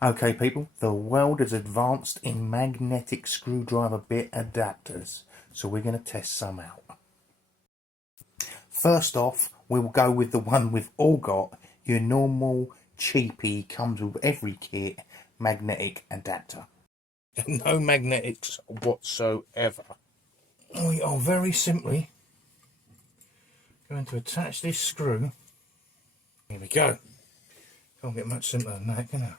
Okay people, the world has advanced in magnetic screwdriver bit adapters, so we're going to test some out. First off, we'll go with the one we've all got, your normal cheapy, comes with every kit, magnetic adapter. No magnetics whatsoever. We are very simply going to attach this screw. Here we go. Can't get much simpler than that, can I?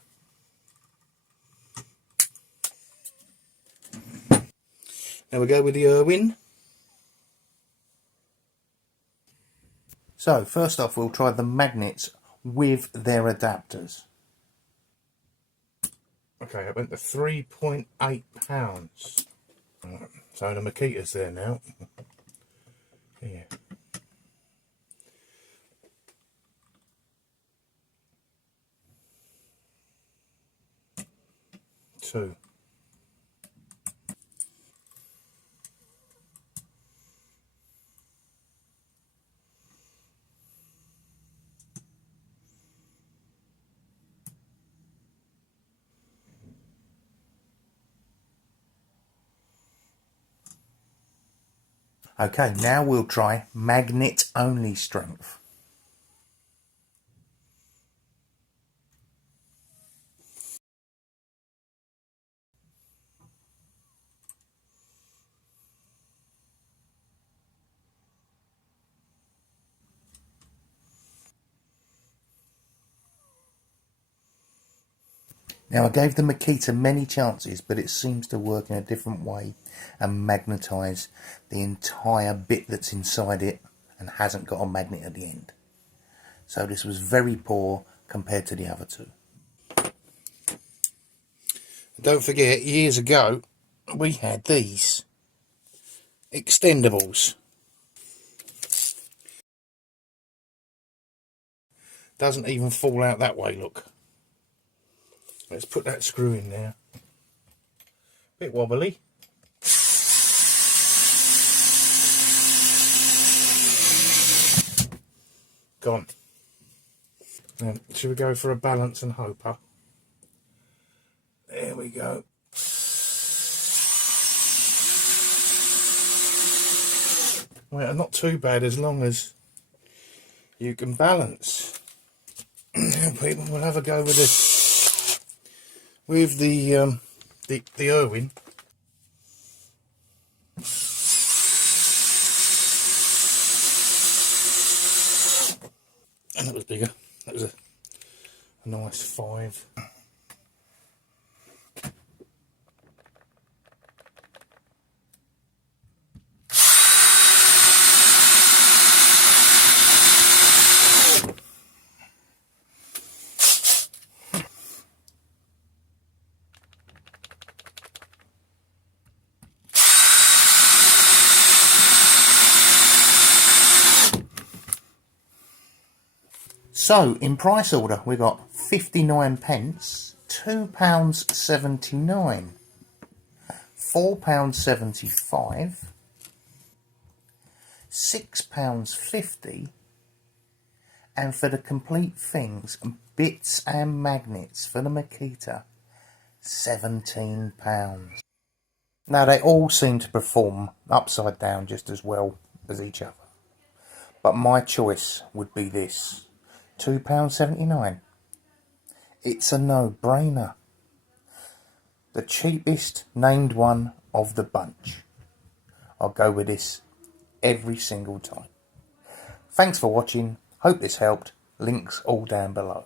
Now we go with the Irwin. So first off we'll try the magnets with their adapters. Okay, I went to 3.8 pounds. Right, so the makita's there now. Here. Two. Okay, now we'll try magnet only strength. Now I gave the makita many chances, but it seems to work in a different way and magnetise the entire bit that's inside it and hasn't got a magnet at the end. So this was very poor compared to the other two. Don't forget, years ago we had these extendables. Doesn't even fall out that way, look. Let's put that screw in there. Bit wobbly. Gone. Now, should we go for a balance and hoper? There we go. Well, not too bad as long as you can balance. Now, people, we'll have a go with this, with the Irwin. And that was bigger. That was a nice 5. So, in price order, we got 59 pence, £2.79, £4.75, £6.50, and for the complete things, bits and magnets for the makita, £17. Now, they all seem to perform upside down just as well as each other, but my choice would be this. £2.79. It's a no-brainer. The cheapest named one of the bunch. I'll go with this every single time. Thanks for watching. Hope this helped. Links all down below.